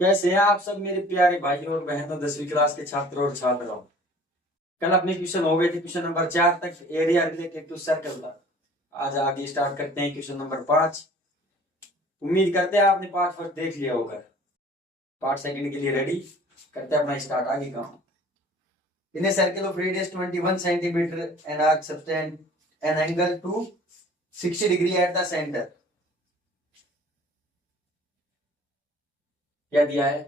कैसे हैं आप सब मेरे प्यारे भाइयों और बहनों, 10वीं क्लास के छात्रों और छात्राओं। कल अपने क्वेश्चन हो गए थे, क्वेश्चन नंबर 4 तक, एरिया रिलेटेड टू सर्कल था। आज आगे स्टार्ट करते हैं क्वेश्चन नंबर 5। उम्मीद करते हैं आपने पार्ट फर्स्ट देख लिया होगा। पार्ट सेकंड के लिए रेडी करते हैं अपना स्टार्ट आगे काम। In a circle of radius 21 centimetre and arc subtend an angle to 60 degree at the centre. क्या दिया है?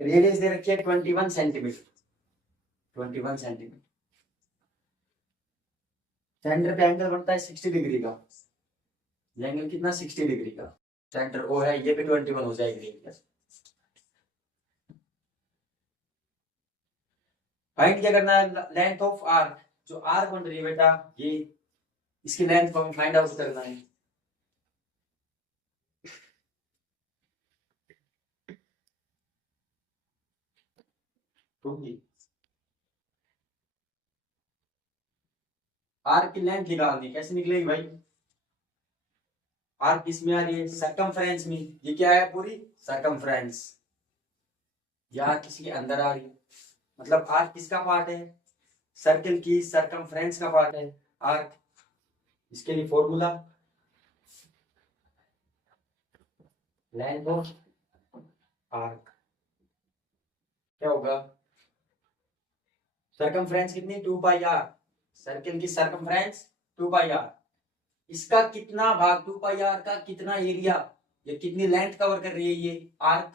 रेडियस दे रखी है 21 सेंटीमीटर। 21 सेंटीमीटर। सेंटर पे एंगल बनता है 60 डिग्री का। ये एंगल कितना? 60 डिग्री का। सेंटर ओ है, ये भी 21 हो जाएगी रेडियस। फाइंड क्या करना है? Length of arc. जो आर्क बन रही है बेटा, ये इसकी लेंथ को हमें फाइंड आउट करना है। आर्क की लेंथ निकालनी, कैसे निकलेगी भाई? आर्क किस में आ रही है? सरकमफ्रेंस में। ये क्या है? पूरी सरकमफ्रेंस। यहाँ किसी के अंदर आ रही है, मतलब आर्क किसका पार्ट है? सर्कल की सरकमफ्रेंस का पार्ट है आर्क। इसके लिए फॉर्मूला लेंथ ऑफ आर्क क्या होगा? सरकमफ्रेंस कितनी? 2 पाई आर। सर्कल की सरकमफ्रेंस 2 पाई आर। इसका कितना भाग? 2 पाई आर का कितना एरिया, ये कितनी लेंथ कवर कर रही है ये आर्क?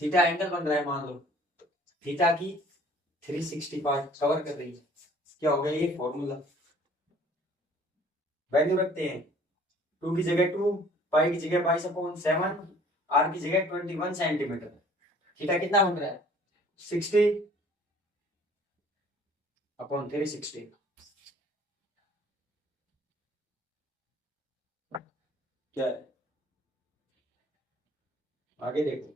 थीटा एंगल बन रहा है मान लो, थीटा की 360 पार्ट कवर कर रही है। क्या हो गया ये? फॉर्मूला। वैल्यू रखते हैं, 2 की जगह 2, पाई की जगह 22/7, आर की जगह 21 सेंटीमीटर। थीटा कितना बन रहा है? 60/360। क्या है? आगे देखो,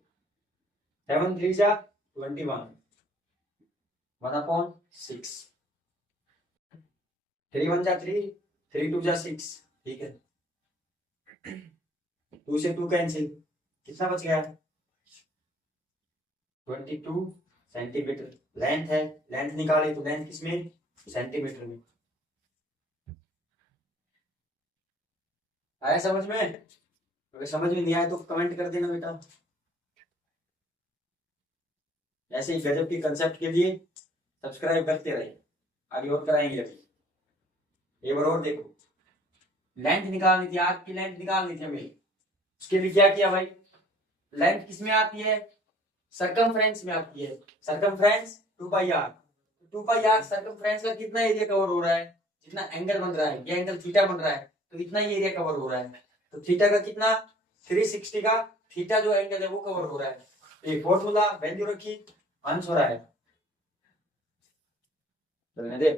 7 3 जा 21, 1/6, 3 1 जा 3, 3 2 जा 6। ठीक है, 2 से 2 कैंसिल, कितना बच गया? 22 सेंटीमीटर लेंथ है। लेंथ निकाले तो लेंथ किसमें? सेंटीमीटर में। आया समझ में? अगर समझ में नहीं आया तो कमेंट कर देना बेटा। ऐसे ही गजब के कंसेप्ट के लिए सब्सक्राइब करते रहिए, आगे और कराएंगे। अभी एक बार और देखो, लेंथ निकालनी थी, आर्क की लेंथ निकालनी थी हमें। उसके लिए क्या किया भाई? लेंथ किस में आती है? सरकमफ्रेंस में आती है। Circumference 2 pi R. 2 pi R circumference का कितना एरिया कवर हो रहा है? जितना एंगल बन रहा है, ये एंगल थीटा बन रहा है, तो इतना ही एरिया कवर हो रहा है। तो थीटा का कितना? 360 का थीटा जो एंगल है वो कवर हो रहा है। एक फॉर्मूला वैल्यू रखी, आंसर आया। चलने दे।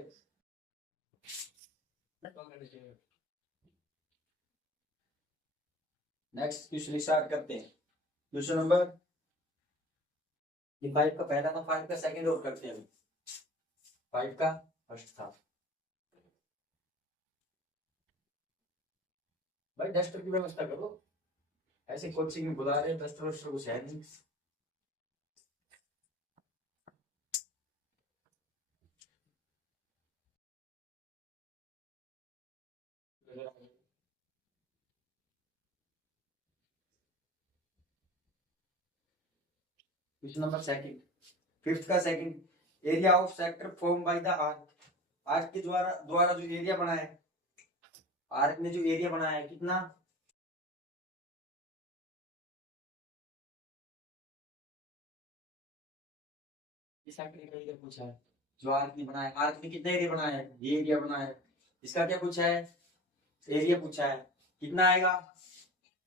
नेक्स्ट क्वेश्चन स्टार्ट करते हैं। क्वेश्चन नंबर, ये 5 का पहला था, 5 का सेकंड और करते हैं। 5 का फर्स्ट था। भाई डस्टर की व्यवस्था करो, ऐसे कोचिंग में बुला रहे, डस्टर वस्टर कुछ है नहीं। क्वेश्चन नंबर सेकंड, फिफ्थ का second. Area of sector form by the arc. Arc के द्वारा द्वारा जो एरिया बना है, आर्क ने जो एरिया बनाया है कितना? इस सेक्टर का एरिया पूछा है, जो आर्क ने बनाया। आर्क ने कितना एरिया बनाया है? ये एरिया बनाया है। इसका क्या पूछा है? एरिया पूछा है। कितना आएगा?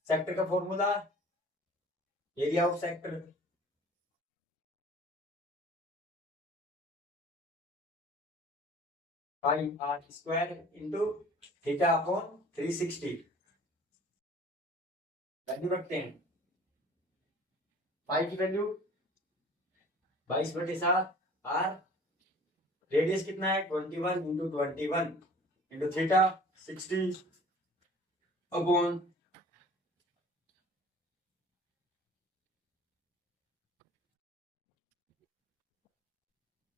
सेक्टर का formula, area of sector pi are square into theta upon 360। Value रखते हैं, पाई की वैल्यू 22/7, आर रेडियस कितना है? 21 इंटू 21 इंटू थीटा 60 अपॉन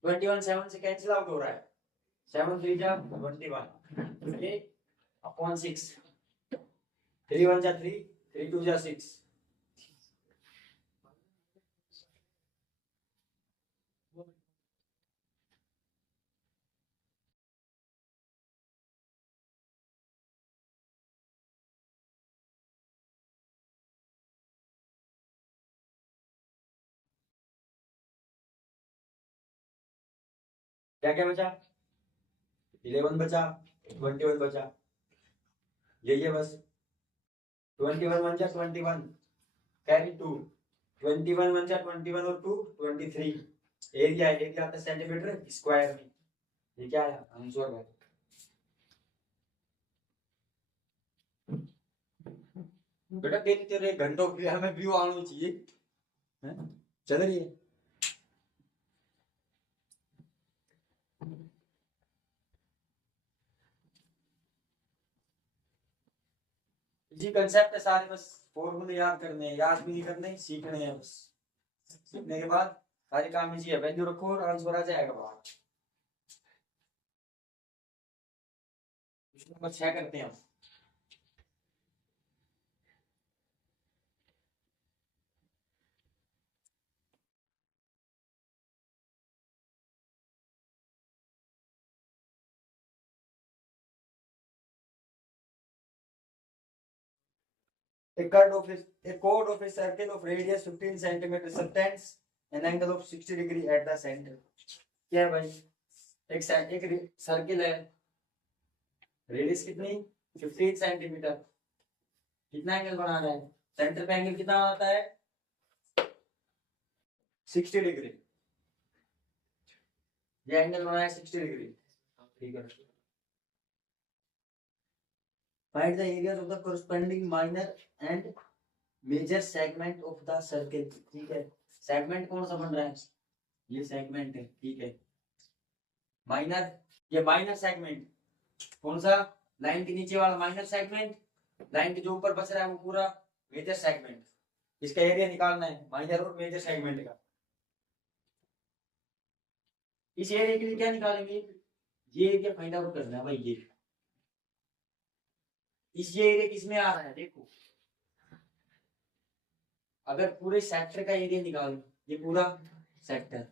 21 7 से कैंसिल आउट हो रहा है, 7 3 जा 21, ये अपॉन 6, 3 1 जा 3, 3 2 जा 6, क्या क्या बचा, 11 बचा, 21 बचा, यही है बस। 21 1 जा 21, कैरी 2, 21 1 जा 21 और 2 23, एरिया है, एरिया आता है सेंटीमीटर स्क्वायर में, ये क्या है आंसर है। बेटा तेरी तेरे घंटों की हमें व्यू आना चाहिए, हैं? चल रही है। जी कंसेप्ट है सारे, बस फॉर्मूले याद करने हैं, याद भी नहीं करने, सीखने हैं बस। सीखने के बाद सारे काम इजी है, वैल्यू रखो और आंसर आ जाएगा बाहर। क्वेश्चन नंबर 6 करते हैं हम। A chord of a circle of radius 15 centimeter subtends an angle of 60 degree at the center। क्या है भाई, एक सर्किल है, रेडियस कितनी 15 सेंटीमीटर, कितना एंगल बनाना है, सेंटर पे एंगल कितना आता है 60 डिग्री, ये एंगल बनाया 60 डिग्री, ठीक है। Find the areas of the corresponding minor and major segment of the circle, ठीक है। सेगमेंट कौन सा बन रहा है, ये सेगमेंट है, ठीक है। माइनर, ये माइनर सेगमेंट कौन सा, लाइन के नीचे वाला माइनर सेगमेंट, लाइन के जो ऊपर बच रहा है वो पूरा मेजर सेगमेंट। इसका एरिया निकालना है माइनर और मेजर सेगमेंट का। इस एरिया के लिए क्या निकालेंगे, ये एरिया फाइंड आउट करना है भाई। ये ये एरिया किसमें आ रहा है देखो, अगर पूरे सेक्टर का एरिया निकालो, ये पूरा सेक्टर,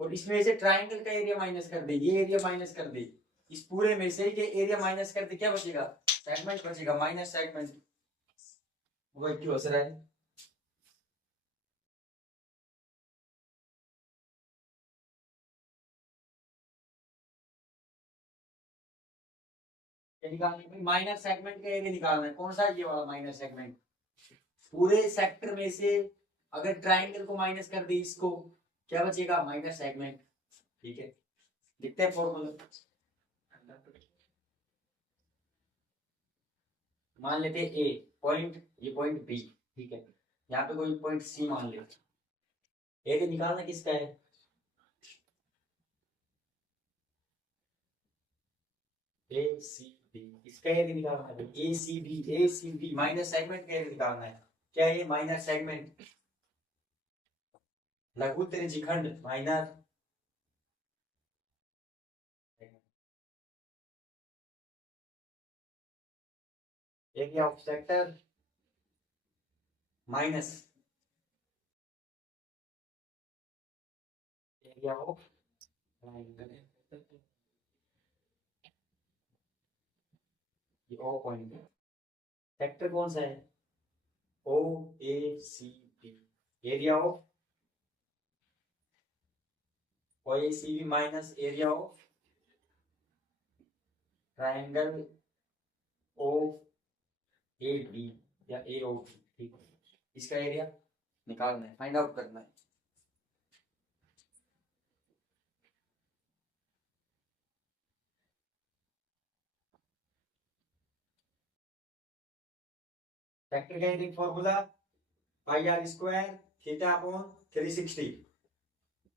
और इसमें से ट्राइंगल का एरिया माइनस कर दे, ये एरिया माइनस कर दे, इस पूरे में से ये एरिया माइनस कर दे, क्या बचेगा, सेगमेंट बचेगा, माइनस सेगमेंट। वो क्यों हंस रहा है, माइनर सेगमेंट का एरिया निकालना है, कौन सा, ये वाला माइनर सेगमेंट। पूरे सेक्टर में से अगर ट्राइंगल को माइनस कर दे इसको, क्या बचेगा, माइनर सेगमेंट, ठीक है। लिखते हैं फॉर्मूला, मान लेते हैं ए पॉइंट, ये पॉइंट बी, ठीक है। यहाँ पे कोई पॉइंट सी मान लेते, एरिया निकालना किसका है, ए सी बी, इसका एरिया निकालना है A C B, A C B minor segment का एरिया निकालना है। क्या है ये माइनर सेगमेंट, लघु त्रिज्यखंड minor area of sector minus area of ये ओ पॉइंट है, सेक्टर कौन सा है, O A C B, area of O A C B minus area of triangle O A B या ए ओ बी, ठीक है। इसका एरिया निकालना है, फाइंड आउट करना है। वेक्टर का area formula pi are square theta upon 360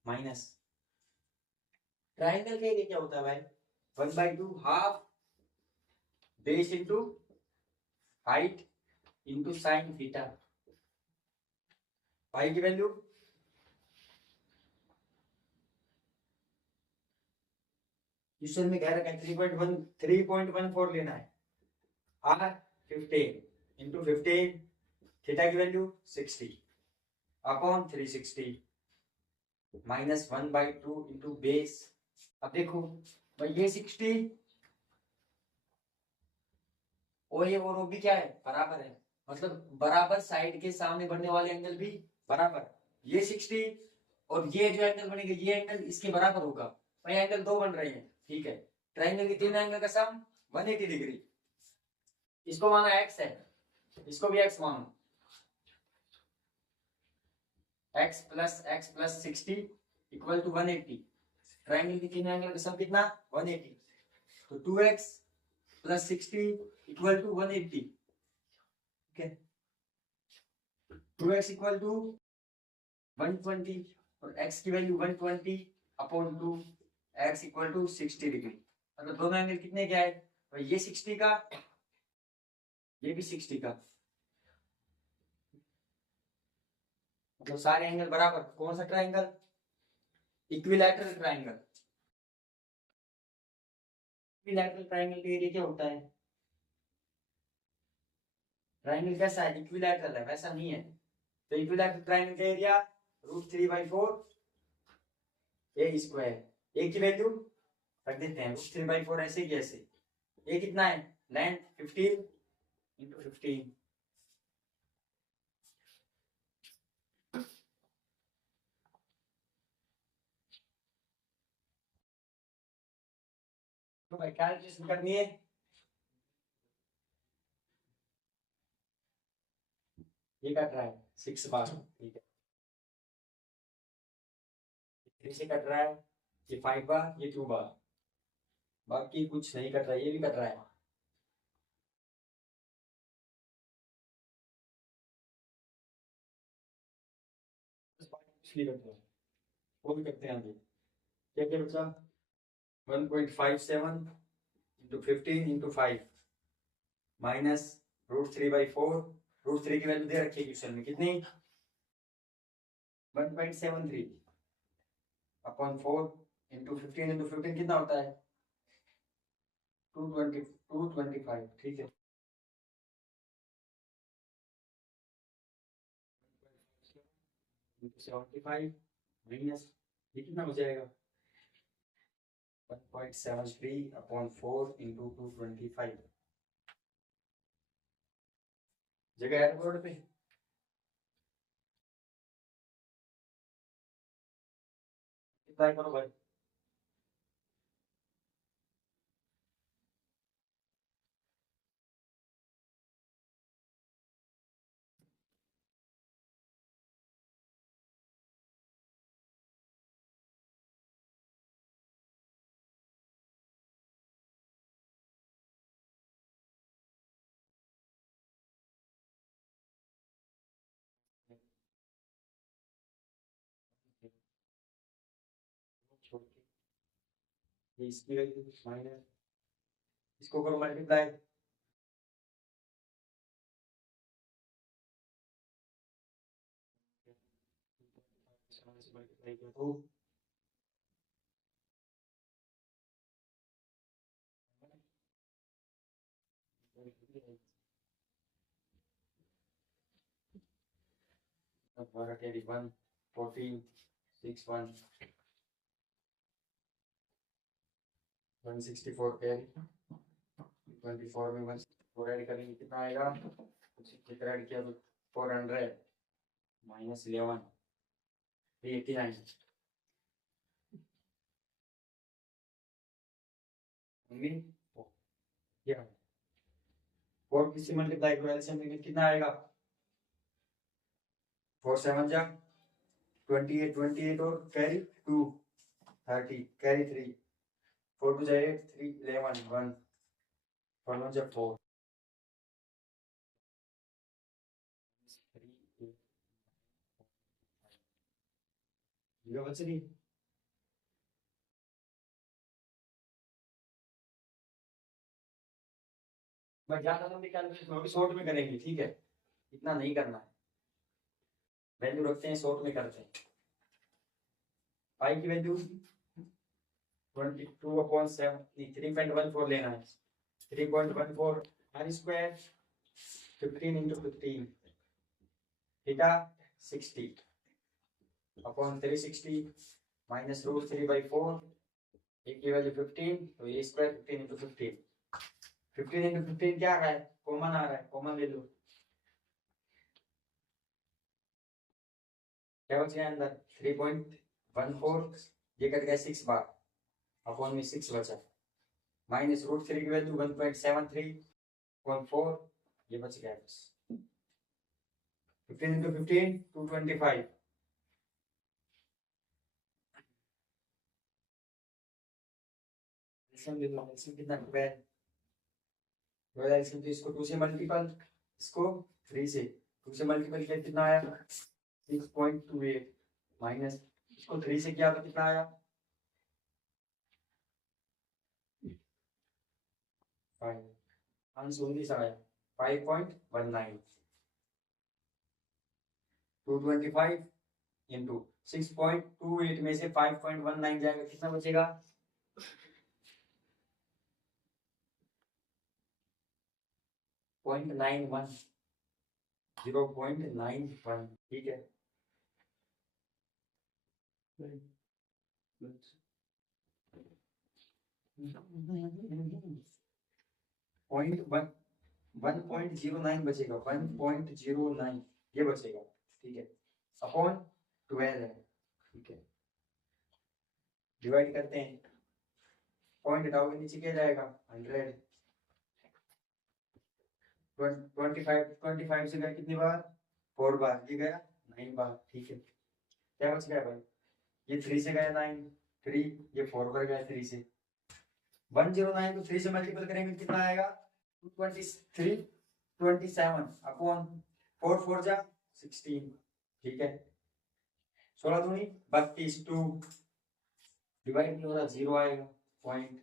minus triangle का एरिया क्या होता है भाई, 1/2 half base into height into sine theta, pi की वैल्यू क्वेश्चन में कह रखा है 3.14 लेना है। r 15 into 15 थीटा की value 60 upon 360 minus 1/2 into base. अब देखो भाई ये 60 और ये और भी क्या है बराबर है, मतलब बराबर साइड के सामने बढ़ने वाले एंगल भी बराबर। ये 60 और ये जो एंगल बनेगा ये एंगल इसके बराबर होगा। भाई एंगल दो बन रहे हैं, ठीक है। ट्रायंगल की तीन एंगल का सम 180 डिग्री। इसको माना x है, इसको भी x मानो। x plus 60 equal to 180। Triangle की तीन एंगल का सम कितना 180, तो 2x प्लस 60 इक्वल टू 180। ठीक है, 2x इक्वल टू 120 और x की value 120 upon 2, x equal to 60 degree. मतलब दोनों एंगल कितने क्या है, तो ये 60 का ये भी 60 का, मतलब सारे एंगल बराबर। कौन सा triangle, equilateral triangle. Equilateral triangle का एरिया क्या होता है, ट्रायंगल कैसा है इक्विलैटरल है, वैसा नहीं है। तो इक्विलैटरल ट्रायंगल का एरिया √3/4 a स्क्वायर। a की वैल्यू रख देते हैं √3/4 ऐसे की ऐसे। a कितना है लेंथ 15 into 15। तो भाई कैलकुलेशन करनी है। ये कट रहा है 6 बार, ठीक है। 3 से कट रहा है, ये 5 बार, ये 2 बार, बाकी कुछ नहीं कट रहा है। ये भी कट रहा है। इसलिए करते हैं, वो भी करते हैं आगे। क्या क्या बचा 1.57 into 15 into 5 माइनस √3/4। √3 की वैल्यू दे रखी है क्वेश्चन में कितनी 1.73 अपॉन 4 into 15 into 15 कितना होता है 225, ठीक है। 75 माइनस ये कितना हो जाएगा 1.73 अपॉन 4 into 225। जगह है बोर्ड पे, अप्लाई करो भाई। छोड़ के ये इसकी वैल्यू माइनस, इसको करो मल्टीप्लाई। मल्टीप्लाई किया तो अब कैरी 1 14 6 1 164 कैरी 24 में 1 ऐड करेंगे कितना आएगा, कितना ऐड किया तो 400 माइनस 11 389। क्या 4 किसी मल्टीप्लाई करो एलसीएम में कितना आएगा 4 7 जा 28 28 और कैरी 2 30 कैरी 3 4 2 जा 8 3 11 1 4 1 जा 4 ये बच रही। मैं ज्यादा लंबी कैलकुलेशन अभी शॉर्ट में करेंगे, ठीक है, इतना नहीं करना है। वैल्यू रखते हैं शॉर्ट में करते हैं। पाई की वैल्यू 22/7 3.14 लेना है 3.14 r square 15 into 15 theta 60 upon 360 minus root 3/4 एक की वैल्यू 15 तो ये स्क्वायर 15 into 15 15 into 15 क्या आ रहा है कॉमन आ रहा है कॉमन ले लो क्या बच गया अंदर 3.14 ये कट गया 6 बार अपॉन में 6 बचा माइनस रूट 3 की वैल्यू 1.73.4 ये बच गया बस 15 into 15 225 एलसीएम कितना ट्वेल्व एलसीएम तो इसको 2 से मल्टीपल इसको 3 से 2 से मल्टीपल किया कितना आया 6.28 माइनस इसको 3 से किया तो कितना आया 5 आंसर 19 आया 5.19 225 इंटू 6.28 में से 5.19 जाएगा कितना बचेगा 0.91 0.91 ठीक है पॉइंट 1.09 बचेगा 1.09 ये बचेगा ठीक है अपॉन 12 है ठीक है डिवाइड करते हैं पॉइंट हटाओगे नीचे क्या जाएगा 100 25 से गया कितनी बार 4 बार ये गया 9 बार ठीक है क्या बच गया भाई ये 3 से गया 9 3 ये 4 पर गया 3 से 109 को 3 से मल्टीपल करेंगे कितना आएगा 223 27 अपॉन 4 4 जा 16 ठीक है 16 दूनी 32 2 डिवाइड नहीं हो रहा 0 आएगा पॉइंट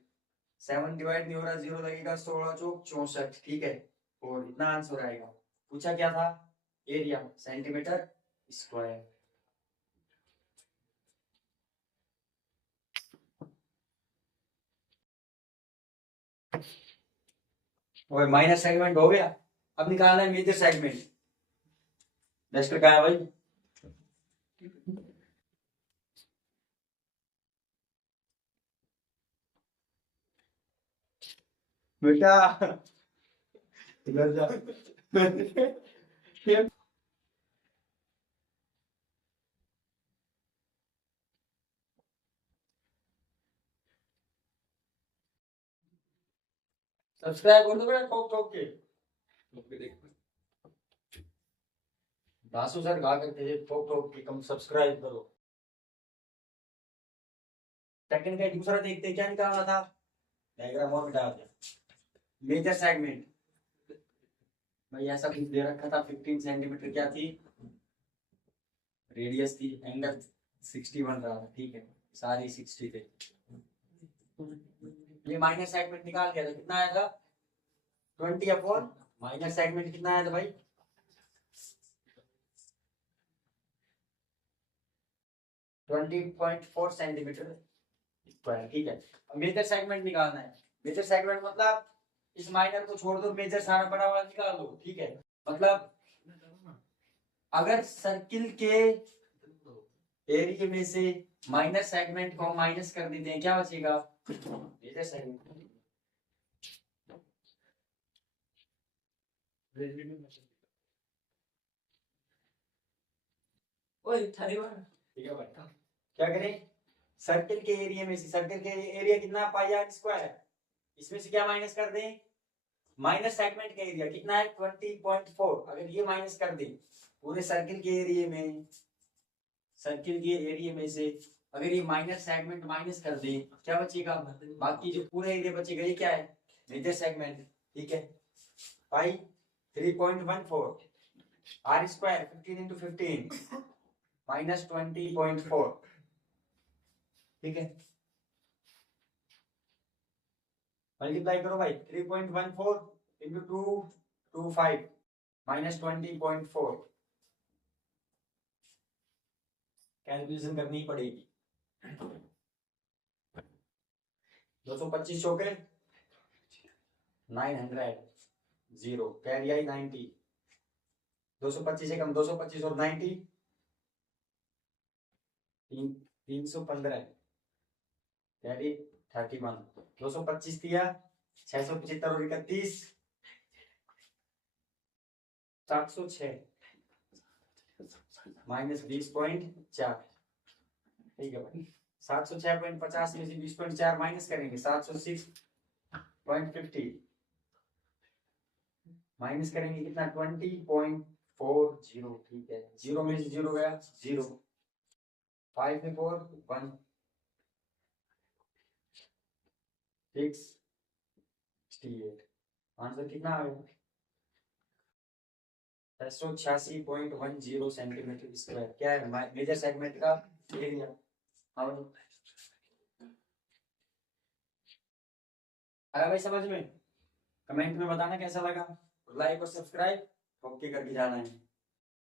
7 डिवाइड नहीं हो रहा 0 लगेगा 16 चौक 64 ठीक है और इतना आंसर आएगा पूछा क्या था एरिया सेंटीमीटर स्क्वायर और माइनर सेगमेंट हो गया अब निकालना है मेजर सेगमेंट डस्टर कहाँ है भाई बेटा इधर जा सब्सक्राइब कर दो बेटा ठोक ठोक के दासू सर कहा करते थे ठोक ठोक के कम सब्सक्राइब करो सेकंड का दूसरा देखते क्या निकालना था डायग्राम और मिटा दिया मेजर सेगमेंट भाई ऐसा कुछ दे रखा था 15 सेंटीमीटर क्या थी रेडियस थी एंगल 60 बन रहा था ठीक है सारी 60 थे ये माइनर सेगमेंट निकाल दिया था कितना आया था 20 अपॉन माइनर सेगमेंट कितना आया था भाई 20.4 सेंटीमीटर स्क्वायर ठीक है मेजर सेगमेंट निकालना है मेजर सेगमेंट मतलब इस माइनर को छोड़ दो मेजर सारा बड़ा वाला निकाल दो ठीक है मतलब अगर सर्किल के एरिया में से माइनर सेगमेंट को माइनस कर देते हैं क्या बचेगा मेजर सेगमेंट ठीक है भाई क्या करें सर्किल के एरिया में से सर्किल के एरिया कितना पाई आर स्क्वायर इसमें से क्या माइनस कर दें माइनस सेगमेंट का एरिया कितना है 20.4 अगर ये माइनस कर दें पूरे सर्किल के एरिया में से अगर ये माइनस सेगमेंट माइनस कर दें क्या बचेगा बाकी जो पूरा एरिया बचेगा ये क्या है मेजर सेगमेंट ठीक है पाई 3.14 आर स्क्वायर 15 into 15 माइनस 20.4 ठीक है मल्टीप्लाई करो भाई 3.14 into 225 माइनस 20.4 कैलकुलेशन करनी पड़ेगी 225 चौके 900 0 कैरी आई 90 225 से कम 225 और 90 315 कैरी 31 225 दिया 675 और 31 706 माइनस 20.4 ठीक है भाई 706.50 में से 20.4 माइनस करेंगे 706.50 माइनस करेंगे कितना 20.40 ठीक है 0 में से 0 गया 0 5 में 4 1 668 आंसर कितना आएगा 686.10 सेंटीमीटर स्क्वायर क्या है मेजर सेगमेंट का एरिया आया भाई समझ में कमेंट में बताना कैसा लगा लाइक और सब्सक्राइब ओके करके जाना है